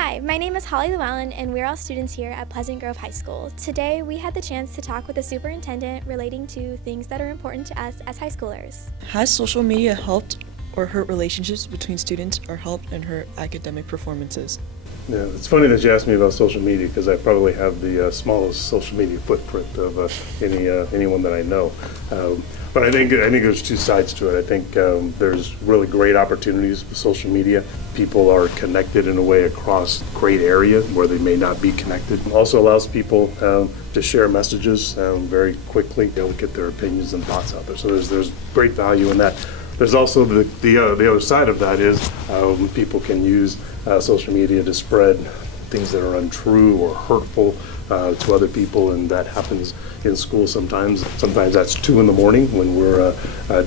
Hi, my name is Holly Llewellyn, and we're all students here at Pleasant Grove High School. Today, we had the chance to talk with the superintendent relating to things that are important to us as high schoolers. Has social media helped or hurt relationships between students or helped and hurt academic performances? Yeah, it's funny that you asked me about social media because I probably have the smallest social media footprint of anyone that I know. But I think there's two sides to it. I think there's really great opportunities with social media. People are connected in a way across great areas where they may not be connected. It also allows people to share messages very quickly, be able to get their opinions and thoughts out there. So there's great value in that. There's also the other side of that is people can use social media to spread things that are untrue or hurtful to other people, and that happens in school sometimes. Sometimes that's 2 in the morning when we're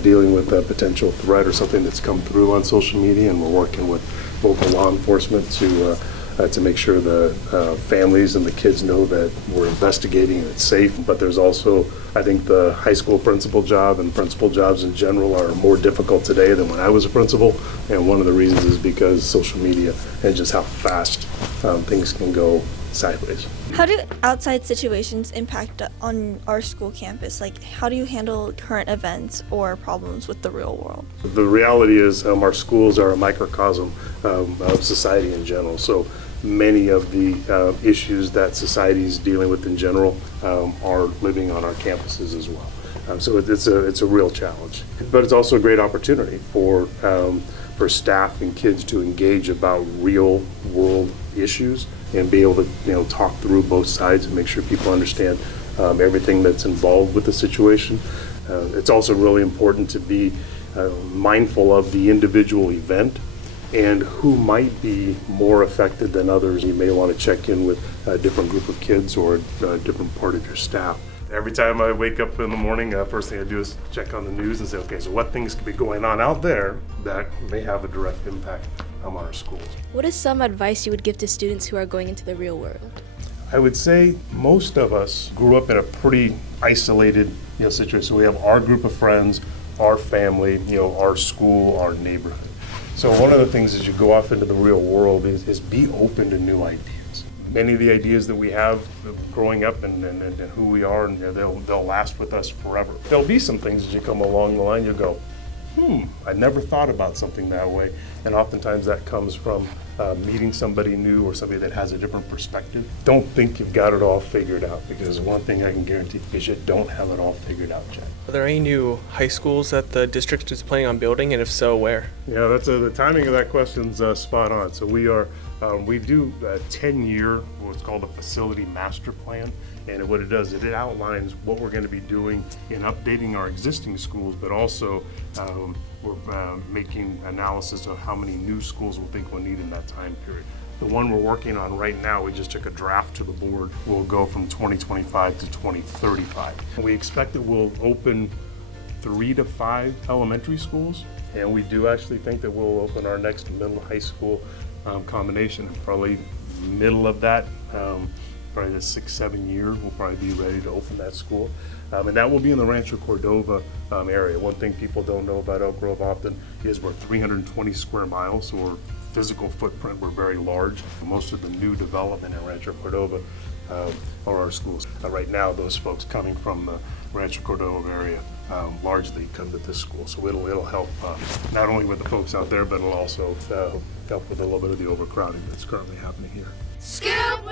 dealing with a potential threat or something that's come through on social media, and we're working with local law enforcement to make sure the families and the kids know that we're investigating and it's safe. But there's also, I think, the high school principal job and principal jobs in general are more difficult today than when I was a principal. And one of the reasons is because social media and just how fast things can go sideways. How do outside situations impact on our school campus? Like, how do you handle current events or problems with the real world? The reality is our schools are a microcosm of society in general. So many of the issues that society is dealing with in general are living on our campuses as well. So it's a real challenge. But it's also a great opportunity for staff and kids to engage about real world issues and be able to talk through both sides and make sure people understand everything that's involved with the situation. It's also really important to be mindful of the individual event and who might be more affected than others. You may want to check in with a different group of kids or a different part of your staff. Every time I wake up in the morning, first thing I do is check on the news and say, okay, so what things could be going on out there that may have a direct impact on our schools. What is some advice you would give to students who are going into the real world? I would say most of us grew up in a pretty isolated situation. So we have our group of friends, our family, our school, our neighborhood. So one of the things as you go off into the real world is be open to new ideas. Many of the ideas that we have growing up and who we are, and they'll last with us forever. There'll be some things as you come along the line, you'll go, I never thought about something that way. And oftentimes that comes from meeting somebody new or somebody that has a different perspective. Don't think you've got it all figured out, because one thing I can guarantee is you don't have it all figured out yet. Are there any new high schools that the district is planning on building, and if so, where? Yeah, that's the timing of that question's spot on. So we do a 10-year, what's called a facility master plan. And what it does is it outlines what we're going to be doing in updating our existing schools, but also we're making analysis of how many new schools we think we'll need in that time period. The one we're working on right now, we just took a draft to the board, will go from 2025 to 2035. We expect that we'll open 3 to 5 elementary schools, and we do actually think that we'll open our next middle high school combination, probably middle of that. Probably the 6-7 year, we'll probably be ready to open that school. And that will be in the Rancho Cordova area. One thing people don't know about Elk Grove often is we're 320 square miles, so our physical footprint, we're very large. Most of the new development in Rancho Cordova are our schools. Right now, those folks coming from the Rancho Cordova area largely come to this school. So it'll help not only with the folks out there, but it'll also help with a little bit of the overcrowding that's currently happening here. Scoop